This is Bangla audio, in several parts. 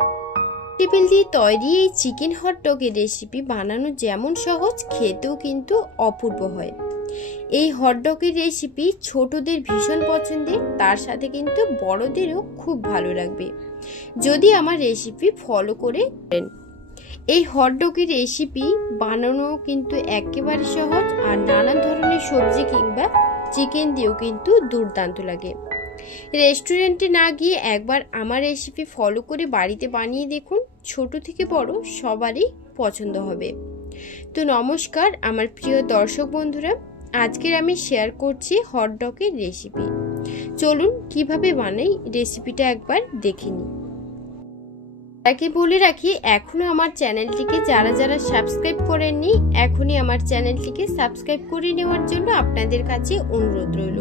ভেজিটেবল দিয়ে তৈরি এই চিকেন হটডগের রেসিপি বানানো যেমন সহজ, খেতেও কিন্তু অপূর্ব হয়। এই হটডগের রেসিপি ছোটদের ভীষণ পছন্দের, তার সাথে কিন্তু বড়দেরও খুব ভালো লাগবে যদি আমার রেসিপি ফলো করে করেন। এই হটডগের রেসিপি বানানো কিন্তু একেবারে সহজ, আর নানান ধরনের সবজি কিংবা চিকেন দিয়েও কিন্তু দুর্দান্ত লাগে। রেস্টুরেন্টে না গিয়ে একবার আমার রেসিপি ফলো করে বাড়িতে বানিয়ে দেখুন, ছোট থেকে বড় সবারই পছন্দ হবে। তো নমস্কার আমার প্রিয় দর্শক বন্ধুরা, আজকের আমি শেয়ার করছি হটডগের রেসিপি। চলুন কিভাবে বানাই রেসিপিটা একবার দেখে নিই। তাকে বলে রাখি, এখনো আমার চ্যানেলটিকে যারা যারা সাবস্ক্রাইব করেননি, এখনই আমার চ্যানেলটিকে সাবস্ক্রাইব করে নেওয়ার জন্য আপনাদের কাছে অনুরোধ রইল।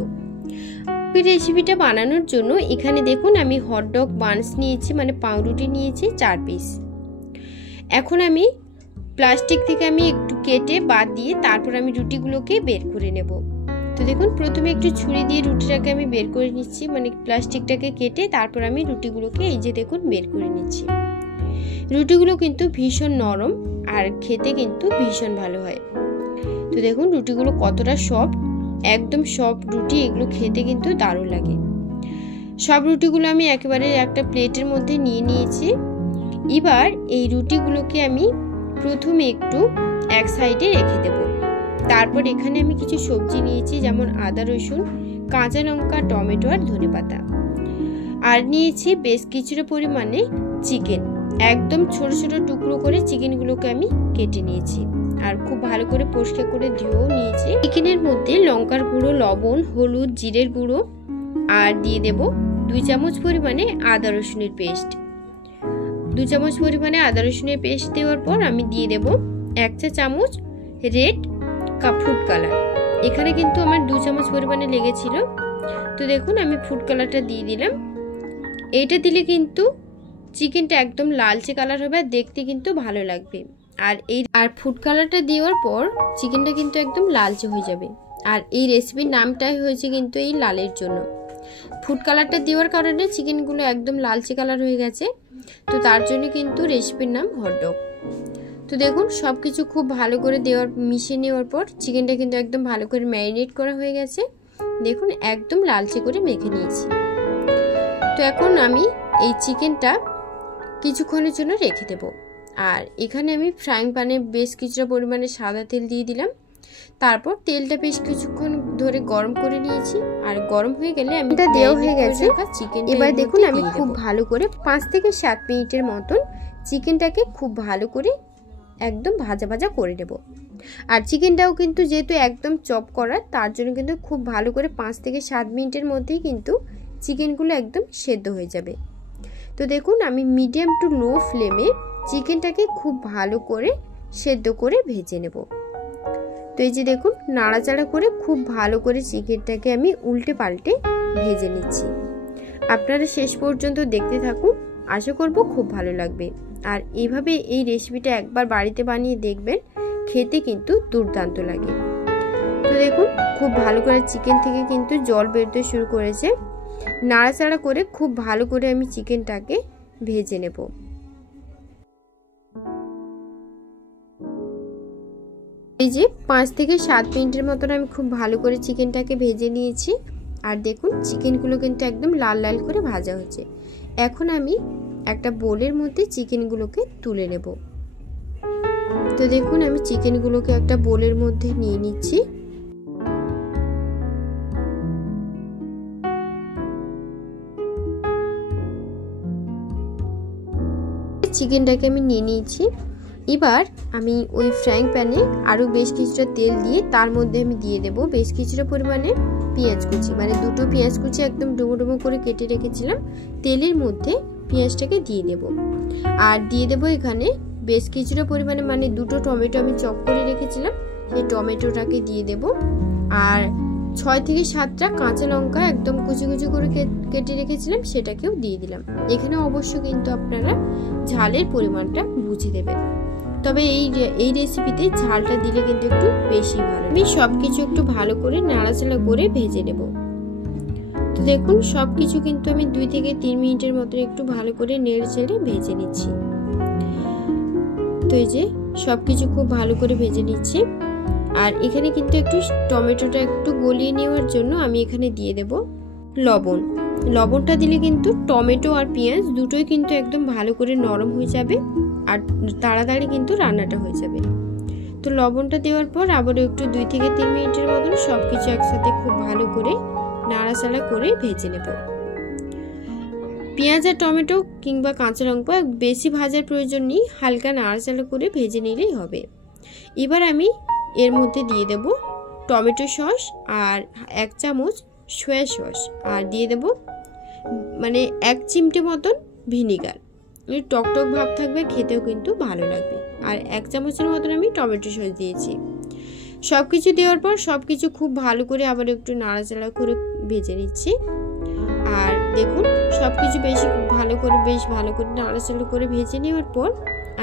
রেসিপিটা বানানোর জন্য এখানে দেখুন আমি হটডগ বানস নিয়েছি, মানে পাউরুটি নিয়েছি 4 পিস। এখন আমি প্লাস্টিক থেকে আমি একটু কেটে বাদ দিয়ে তারপর আমি রুটিগুলোকে বের করে নেব। তো দেখুন প্রথমে একটু ছুরি দিয়ে রুটিটাকে আমি বের করে নিচ্ছি, মানে প্লাস্টিকটাকে কেটে তারপর আমি রুটিগুলোকে এই যে দেখুন বের করে নিচ্ছি। রুটিগুলো কিন্তু ভীষণ নরম আর খেতে কিন্তু ভীষণ ভালো হয়। তো দেখুন রুটিগুলো কতটা সফট, একদম সফট রুটি, এগুলো খেতে কিন্তু দারুণ লাগে। সব রুটিগুলো আমি একেবারে একটা প্লেটের মধ্যে নিয়ে নিয়েছি। এবার এই রুটিগুলোকে আমি প্রথমে একটু এক সাইডে রেখে দেব। তারপর এখানে আমি কিছু সবজি নিয়েছি, যেমন আদা রসুন, কাঁচা লঙ্কা, টমেটো আর ধনেপাতা। আর নিয়েছি বেশ কিছুটা পরিমাণে চিকেন, একদম ছোট ছোট টুকরো করে চিকেনগুলোকে আমি কেটে নিয়েছি আর খুব ভালো করে পরিষ্কার করে ধুয়েও নিয়েছি। চিকেনের মধ্যে লঙ্কার গুঁড়ো, লবণ, হলুদ, জিরের গুঁড়ো আর দিয়ে দেব 2 চামচ পরিমাণে আদা রসুনের পেস্ট। 2 চামচ পরিমাণে আদা রসুনের পেস্ট দেওয়ার পর আমি দিয়ে দেব 1 চা চামচ রেড ফুড কালার। এখানে কিন্তু আমার 2 চামচ পরিমাণে লেগেছিল। তো দেখুন আমি ফুড কালারটা দিয়ে দিলাম। এইটা দিলে কিন্তু চিকেনটা একদম লালচে কালার হবে, আর দেখতে কিন্তু ভালো লাগবে। আর ফুড কালারটা দেওয়ার পর চিকেনটা কিন্তু একদম লালচে হয়ে যাবে। আর এই রেসিপির নামটাই হয়েছে কিন্তু এই লালের জন্য। ফুড কালারটা দেওয়ার কারণে চিকেনগুলো একদম লালচে কালার হয়ে গেছে, তো তার জন্য কিন্তু রেসিপির নাম হটডগ। তো দেখুন সব কিছু খুব ভালো করে মিশিয়ে নেওয়ার পর চিকেনটা কিন্তু একদম ভালো করে ম্যারিনেট করা হয়ে গেছে। দেখুন একদম লালচে করে মেখে নিয়েছি। তো এখন আমি এই চিকেনটা কিছুক্ষণের জন্য রেখে দেব। আর এখানে আমি ফ্রাইং প্যানে বেশ কিছুটা পরিমাণে সাদা তেল দিয়ে দিলাম। তারপর তেলটা বেশ কিছুক্ষণ ধরে গরম করে নিয়েছি, আর গরম হয়ে গেলে আমি এটা দেওয়া হয়ে গেছে চিকেন। এবার দেখুন আমি খুব ভালো করে 5 থেকে 7 মিনিটের মতন চিকেনটাকে খুব ভালো করে একদম ভাজা ভাজা করে নেব। আর চিকেনটাও কিন্তু যেহেতু একদম চপ করা, তার জন্য কিন্তু খুব ভালো করে 5 থেকে 7 মিনিটের মধ্যেই কিন্তু চিকেনগুলো একদম সেদ্ধ হয়ে যাবে। তো দেখুন আমি মিডিয়াম টু লো ফ্লেমে চিকেনটাকে খুব ভালো করে সেদ্ধ করে ভেজে নেব। তো এই যে দেখুন নাড়াচাড়া করে খুব ভালো করে চিকেনটাকে আমি উল্টে পাল্টে ভেজে নিচ্ছি। আপনারা শেষ পর্যন্ত দেখতে থাকুন, আশা করব খুব ভালো লাগবে। আর এইভাবে এই রেসিপিটা একবার বাড়িতে বানিয়ে দেখবেন, খেতে কিন্তু দুর্দান্ত লাগে। তো দেখুন খুব ভালো করে চিকেন থেকে কিন্তু জল বেরোতে শুরু করেছে। নাড়াচাড়া করে খুব ভালো করে আমি চিকেনটাকে ভেজে নেব। এই যে 5 থেকে 7 মিনিটের মতন আমি খুব ভালো করে চিকেনটাকে ভেজে নিয়েছি। আর দেখুন চিকেনগুলো কিন্তু একদম লাল লাল করে ভাজা হচ্ছে। এখন আমি একটা বোলের মধ্যে চিকেনগুলোকে তুলে নেব। তো দেখুন আমি চিকেনগুলোকে একটা বোলের মধ্যে নিয়ে নিচ্ছি। চিকেনটাকে আমি নিয়ে নিয়েছি। এবার আমি ওই ফ্রাইং প্যানে আরও বেশ কিছুটা তেল দিয়ে তার মধ্যে আমি দিয়ে দেব বেশ কিছুটা পরিমাণে পেঁয়াজ কুচি, মানে 2টো পেঁয়াজ কুচি একদম ডুমো ডুমো করে কেটে রেখেছিলাম। তেলের মধ্যে পেঁয়াজটাকে দিয়ে দেব। আর দিয়ে দেব এখানে বেশ কিছুটা পরিমাণে, মানে 2টো টমেটো আমি চপ করে রেখেছিলাম, সেই টমেটোটাকে দিয়ে দেব। আর 6 থেকে 7টা কাঁচা লঙ্কা একদম কুচি কুচি করে কেটে রেখেছিলাম, সেটাকেও দিয়ে দিলাম। এখানে অবশ্য কিন্তু আপনারা ঝালের পরিমাণটা বুঝে দেবেন, তবে এই রেসিপিতে ঝালটা দিলে কিন্তু একটু বেশি ভালো। আমি সবকিছু একটু ভালো করে নাড়াচাড়া করে ভেজে নেব। তো দেখুন সবকিছু কিন্তু আমি 2 থেকে 3 মিনিটের মতো একটু ভালো করে নেড়ে চেড়ে ভেজে নিচ্ছি। তো এই যে সবকিছু খুব ভালো করে ভেজে নিচ্ছি। আর এখানে কিন্তু একটু টমেটোটা একটু গলিয়ে নেওয়ার জন্য আমি এখানে দিয়ে দেব লবণ। লবণটা দিলে কিন্তু টমেটো আর পেঁয়াজ দুটোই কিন্তু একদম ভালো করে নরম হয়ে যাবে আর তাড়াতাড়ি কিন্তু রান্নাটা হয়ে যাবে। তো লবণটা দেওয়ার পর আবারও একটু 2 থেকে 3 মিনিটের মতন সবকিছু একসাথে খুব ভালো করে নাড়াচাড়া করে ভেজে নেব। পেঁয়াজ আর টমেটো কিংবা কাঁচা লঙ্কা বেশি ভাজার প্রয়োজন নেই, হালকা নাড়াচাড়া করে ভেজে নিলেই হবে। এবার আমি এর মধ্যে দিয়ে দেব টমেটো সস আর 1 চামচ সয়া সস, আর দিয়ে দেব মানে 1 চিমটে মতন ভিনিগার। টকটক ভাব থাকবে, খেতেও কিন্তু ভালো লাগবে। আর 1 চামচের মতন আমি টমেটো সস দিয়েছি। সবকিছু দেওয়ার পর সবকিছু খুব ভালো করে আবার একটু নাড়াচাড়া করে ভেজে নিচ্ছি। আর দেখুন সবকিছু বেশ ভালো করে নাড়াচাড়া করে ভেজে নেওয়ার পর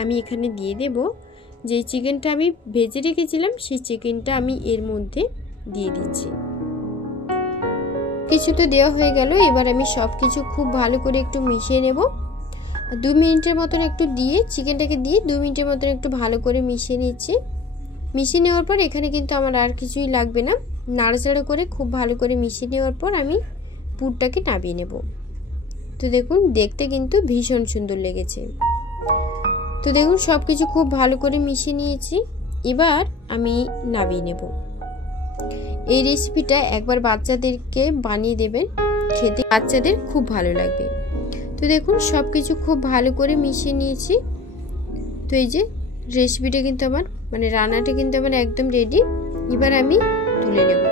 আমি এখানে দিয়ে দেব যে চিকেনটা আমি ভেজে রেখেছিলাম, সেই চিকেনটা আমি এর মধ্যে দিয়ে দিচ্ছি। কিছু তো দেওয়া হয়ে গেল। এবার আমি সবকিছু খুব ভালো করে একটু মিশিয়ে নেব। 2 মিনিটের মতন একটু দিয়ে চিকেনটাকে দিয়ে 2 মিনিটের মতন একটু ভালো করে মিশিয়ে নিচ্ছি। মিশিয়ে নেওয়ার পর এখানে কিন্তু আমার আর কিছুই লাগবে না। নাড়াচাড়া করে খুব ভালো করে মিশিয়ে নেওয়ার পর আমি পুরটাকে নামিয়ে নেব। তো দেখুন দেখতে কিন্তু ভীষণ সুন্দর লেগেছে। তো দেখুন সবকিছু খুব ভালো করে মিশিয়ে নিয়েছি। এবার আমি নামিয়ে নেব। এই রেসিপিটা একবার বাচ্চাদেরকে বানিয়ে দেবেন, খেতে বাচ্চাদের খুব ভালো লাগবে। তো দেখুন সবকিছু খুব ভালো করে মিশিয়ে নিয়েছি। তো এই যে রেসিপিটা কিন্তু আমার মানে রান্নাটা কিন্তু আমার একদম রেডি। এবার আমি তুলে নেব।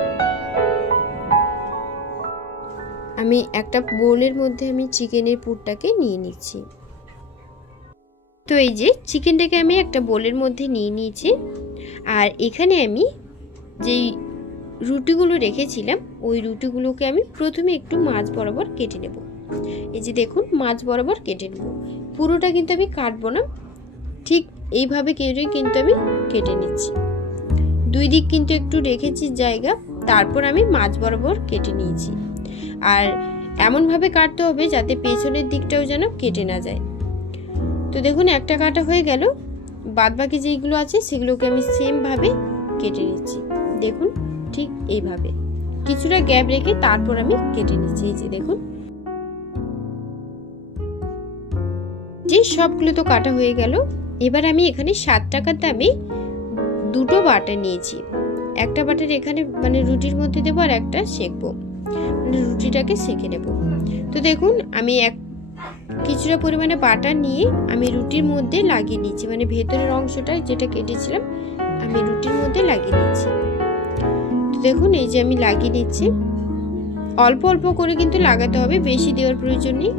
আমি একটা বোলের মধ্যে আমি চিকেনের পুরটাকে নিয়ে নিচ্ছি। তো এই যে চিকেনটাকে আমি একটা বোলের মধ্যে নিয়ে নিয়েছি। আর এখানে আমি যেই রুটিগুলো রেখেছিলাম ওই রুটিগুলোকে আমি প্রথমে একটু মাঝ বরাবর কেটে নেব। এই যে দেখুন মাঝ বরাবর কেটে নেব। পুরোটা কিন্তু আমি কাটবো না, ঠিক এইভাবে কেটে কিন্তু আমি কেটে নিচ্ছি। 2 দিক কিন্তু একটু রেখেছি জায়গা, তারপর আমি মাঝ বরাবর কেটে নিয়েছি। আর এমনভাবে কাটতে হবে যাতে পেছনের দিকটাও যেন কেটে না যায়। তো দেখুন একটা কাটা হয়ে গেল। বাদ বাকি যেগুলো আছে সেগুলোকে আমি সেম ভাবে কেটে নিচ্ছি। দেখুন ঠিক এইভাবে কিছুটা গ্যাপ রেখে তারপর আমি কেটে নিচ্ছি। এই যে দেখুন যে সবগুলো তো কাটা হয়ে গেল। এবার আমি এখানে 7 টাকার দামে 2টো বাটার নিয়েছি। একটা বাটার এখানে মানে রুটির মধ্যে দেবো আর একটা সেকবো, মানে রুটিটাকে সেকে নেব। তো দেখুন আমি কিছুটা পরিমাণে বাটার নিয়ে আমি রুটির মধ্যে লাগিয়ে নিচ্ছি, মানে ভেতরের অংশটা যেটা কেটেছিলাম আমি রুটির মধ্যে লাগিয়ে নিচ্ছি। তো দেখুন এই যে আমি লাগিয়ে নিচ্ছি। অল্প অল্প করে কিন্তু লাগাতে হবে, বেশি দেওয়ার প্রয়োজন নেই।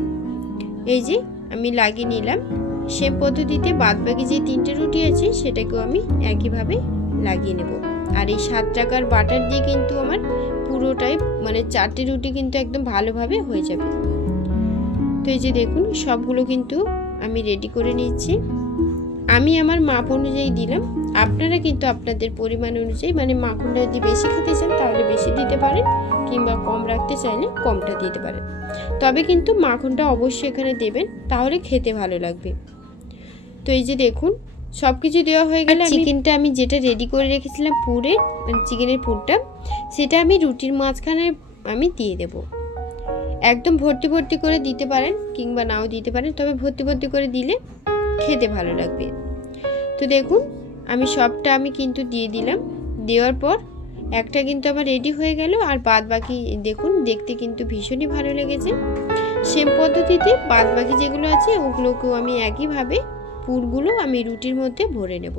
এই যে আমি লাগিয়ে নিলাম। সেম পদ্ধতিতে বাদ বাকি যে 3টে রুটি আছে সেটাকেও আমি একইভাবে লাগিয়ে নেব। আর এই 7 টাকার বাটার দিয়ে কিন্তু আমার পুরোটাই মানে 4টে রুটি কিন্তু একদম ভালোভাবে হয়ে যাবে। তো এই যে দেখুন সবগুলো কিন্তু আমি রেডি করে নিচ্ছি। আমি আমার মাপ অনুযায়ী দিলাম, আপনারা কিন্তু আপনাদের পরিমাণ অনুযায়ী মানে মাখনটা যদি বেশি খেতে চান তাহলে বেশি দিতে পারেন, কিংবা কম রাখতে চাইলে কমটা দিতে পারেন। তবে কিন্তু মাখনটা অবশ্যই এখানে দেবেন, তাহলে খেতে ভালো লাগবে। তো এই যে দেখুন সবকিছু দেওয়া হয়ে গেলে চিকেনটা আমি যেটা রেডি করে রেখেছিলাম পুরের মানে চিকেনের পুরটা, সেটা আমি রুটির মাঝখানে আমি দিয়ে দেব। একদম ভর্তি ভর্তি করে দিতে পারেন কিংবা নাও দিতে পারেন, তবে ভর্তি ভর্তি করে দিলে খেতে ভালো লাগবে। তো দেখুন আমি সবটা আমি কিন্তু দিয়ে দিলাম। দেওয়ার পর একটা কিন্তু আমার রেডি হয়ে গেল। আর বাদ বাকি দেখুন দেখতে কিন্তু ভীষণই ভালো লেগেছে। সেম পদ্ধতিতে বাদ বাকি যেগুলো আছে ওগুলোকেও আমি একইভাবে পুরগুলো আমি রুটির মধ্যে ভরে নেব।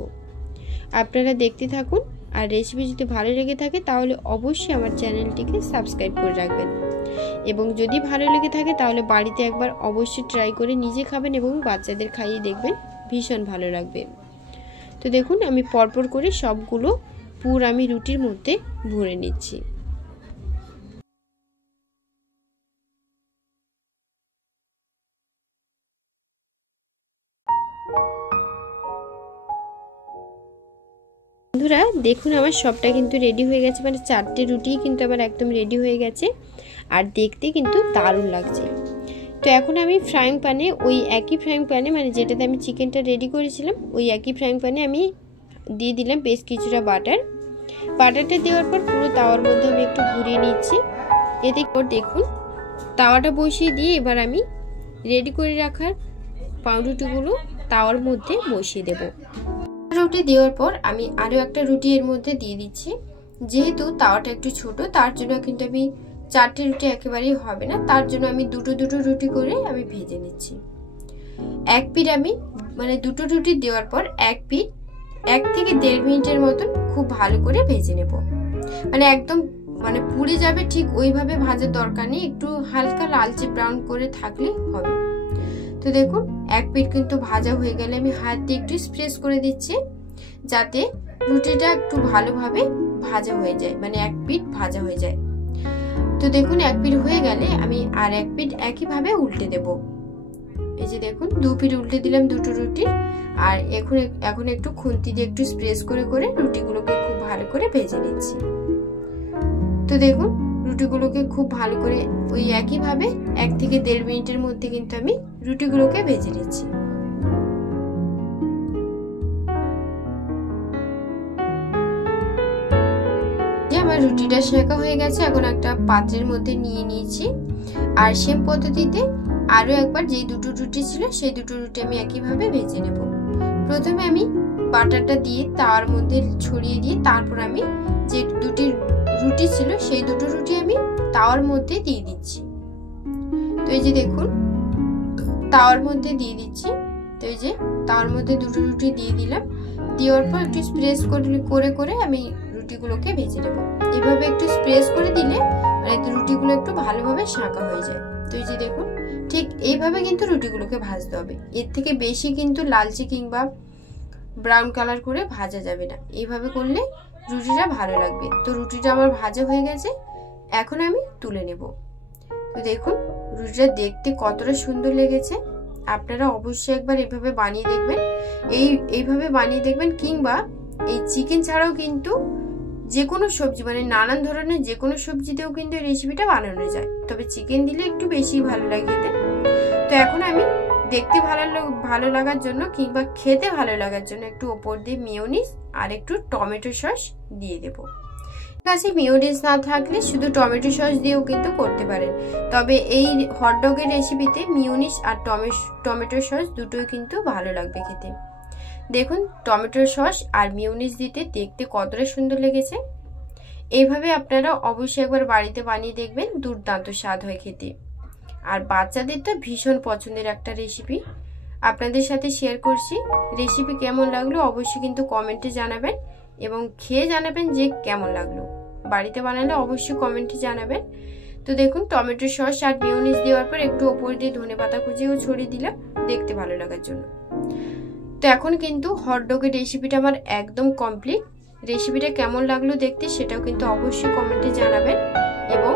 আপনারা দেখতে থাকুন। আর রেসিপি যদি ভালো লেগে থাকে তাহলে অবশ্যই আমার চ্যানেলটিকে সাবস্ক্রাইব করে রাখবেন। এবং যদি ভালো লেগে থাকে তাহলে বাড়িতে একবার অবশ্যই ট্রাই করে নিজে খাবেন এবং বাচ্চাদের খাইয়ে দেখবেন, ভীষণ ভালো লাগবে। তো দেখুন আমি পরপর করে সবগুলো পুর আমি রুটির মধ্যে ভরে নিচ্ছি। বন্ধুরা দেখুন আমার সবটা কিন্তু রেডি হয়ে গেছে, মানে 4টে রুটি কিন্তু আমার একদম রেডি হয়ে গেছে। আর দেখতে কিন্তু দারুণ লাগছে। তো এখন আমি ফ্রাইং প্যানে, ওই একই ফ্রাইং প্যানে মানে যেটাতে আমি চিকেনটা রেডি করেছিলাম, ওই একই ফ্রাইং প্যানে আমি দিয়ে দিলাম বেশ কিছুটা বাটারটা দেওয়ার পর পুরো তাওয়ার মধ্যে আমি একটু ঘুরিয়ে নিচ্ছি। এতে দেখুন তাওয়াটা বসিয়ে দিয়ে এবার আমি রেডি করে রাখার পাউরুটিগুলো তাওয়ার মধ্যে বসিয়ে দেব। রুটি দেওয়ার পর আমি আরও একটা রুটি এর মধ্যে দিয়ে দিচ্ছি। যেহেতু তাওয়াটা একটু ছোট, তার জন্য কিন্তু আমি 4টে রুটি একেবারেই হবে না, তার জন্য আমি দুটো রুটি করে আমি ভেজে নিচ্ছি। এক পিঠ আমি মানে দুটো রুটি দেওয়ার পর এক পিঠ 1 থেকে 1.5 মিনিটের মতন খুব ভালো করে ভেজে নেব। মানে একদম মানে পুড়ে যাবে ঠিক ওইভাবে ভাজার দরকার নেই, একটু হালকা লালচে ব্রাউন করে থাকলে হবে। তো দেখুন এক পিঠ কিন্তু ভাজা হয়ে গেলে আমি হাত দিয়ে একটু স্প্রেস করে দিচ্ছি, যাতে রুটিটা একটু ভালোভাবে ভাজা হয়ে যায়, মানে এক পিঠ ভাজা হয়ে যায়। তো দেখুন এক পিঠ হয়ে গেলে আমি আর এক পিঠ একইভাবে উল্টে দেব। এই যে দেখুন 2 পিঠ উল্টে দিলাম দুটো রুটি। আর এখন একটু খুন্তি দিয়ে একটু স্প্রেস করে করে রুটিগুলোকে খুব ভালো করে ভেজে নিচ্ছি। তো দেখুন রুটিগুলোকে খুব ভালো করে ওই একইভাবে 1 থেকে 1.5 মিনিটের মধ্যে কিন্তু আমি রুটিগুলোকে ভেজে নিচ্ছি। আমার রুটিটা সেঁকা হয়ে গেছে, এখন একটা পাত্রের মধ্যে নিয়ে নিয়েছি। আর সেম পদ্ধতিতে আরো একবার যে দুটো রুটি ছিল সেই দুটো রুটি আমি একইভাবে ভেজে নেব। প্রথমে আমি বাটারটা দিয়ে তাওয়ার মধ্যে ছড়িয়ে দিয়ে তারপর আমি যে দুটি রুটি ছিল সেই দুটো রুটি আমি তাওয়ার মধ্যে দিয়ে দিচ্ছি। তো এই যে দেখুন তাওয়ার মধ্যে দিয়ে দিচ্ছি। তো এই যে তাওয়ার মধ্যে দুটো রুটি দিয়ে দিলাম, দেওয়ার পর একটু স্প্রেস করে করে আমি রুটিগুলোকে ভেজে নেব। এভাবে একটু স্প্রেস করে দিলে মানে রুটিগুলো একটু ভালোভাবে সেঁকা হয়ে যায়। তো এই যে দেখুন ঠিক এইভাবে কিন্তু রুটিগুলোকে ভাজতে হবে, এর থেকে বেশি কিন্তু লালচে কিংবা ব্রাউন কালার করে ভাজা যাবে না। এইভাবে করলে রুটিটা ভালো লাগবে। তো রুটিটা আমার ভাজা হয়ে গেছে, এখন আমি তুলে নেব। তো দেখুন রুটিটা দেখতে কতটা সুন্দর লেগেছে। আপনারা অবশ্যই একবার এইভাবে বানিয়ে দেখবেন, এইভাবে বানিয়ে দেখবেন। কিংবা এই চিকেন ছাড়াও কিন্তু যে কোনো সবজি মানে নানান ধরনের যে কোনো সবজিতেও কিন্তু এই রেসিপিটা বানানো যায়, তবে চিকেন দিলে একটু বেশি ভালো লাগে খেতে। তো এখন আমি দেখতে ভালো লাগার জন্য কিংবা খেতে ভালো লাগার জন্য একটু ওপর দিয়ে মেয়োনিজ আর একটু টমেটো সস দিয়ে দেবো। কাছে মেয়োনিজ না থাকলে শুধু টমেটো সস দিয়েও কিন্তু করতে পারেন, তবে এই হটডগের রেসিপিতে মেয়োনিজ আর টমেটো সস দুটোই কিন্তু ভালো লাগবে খেতে। দেখুন টমেটো সস আর মেয়োনিজ দিতে দেখতে কতটা সুন্দর লেগেছে। এইভাবে আপনারা অবশ্যই একবার বাড়িতে বানিয়ে দেখবেন, দুর্দান্ত স্বাদ হয় খেতে। আর বাচ্চাদের তো ভীষণ পছন্দের একটা রেসিপি আপনাদের সাথে শেয়ার করছি। রেসিপি কেমন লাগলো অবশ্যই কিন্তু কমেন্টে জানাবেন এবং খেয়ে জানাবেন যে কেমন লাগলো। বাড়িতে বানালে অবশ্যই কমেন্টে জানাবেন। তো দেখুন টমেটো সস আর মেয়োনিজ দেওয়ার পর একটু ওপর দিয়ে ধনেপাতা কুচিও ছড়িয়ে দিলাম দেখতে ভালো লাগার জন্য। তো এখন কিন্তু হটডগের রেসিপিটা আমার একদম কমপ্লিট। রেসিপিটা কেমন লাগলো দেখতে সেটাও কিন্তু অবশ্যই কমেন্টে জানাবেন। এবং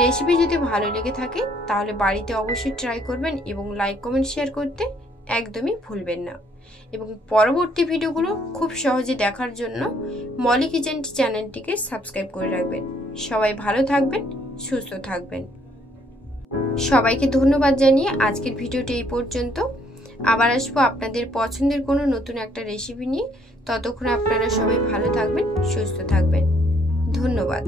রেসিপি যদি ভালো লেগে থাকে তাহলে বাড়িতে অবশ্যই ট্রাই করবেন এবং লাইক কমেন্ট শেয়ার করতে একদমই ভুলবেন না। এবং পরবর্তী ভিডিওগুলো খুব সহজে দেখার জন্য মলি কিচেন চ্যানেলটিকে সাবস্ক্রাইব করে রাখবেন। সবাই ভালো থাকবেন, সুস্থ থাকবেন। সবাইকে ধন্যবাদ জানিয়ে আজকের ভিডিওটি এই পর্যন্ত। আবার আসবো আপনাদের পছন্দের কোনো নতুন একটা রেসিপি নিয়ে। ততক্ষণ আপনারা সবাই ভালো থাকবেন, সুস্থ থাকবেন। ধন্যবাদ।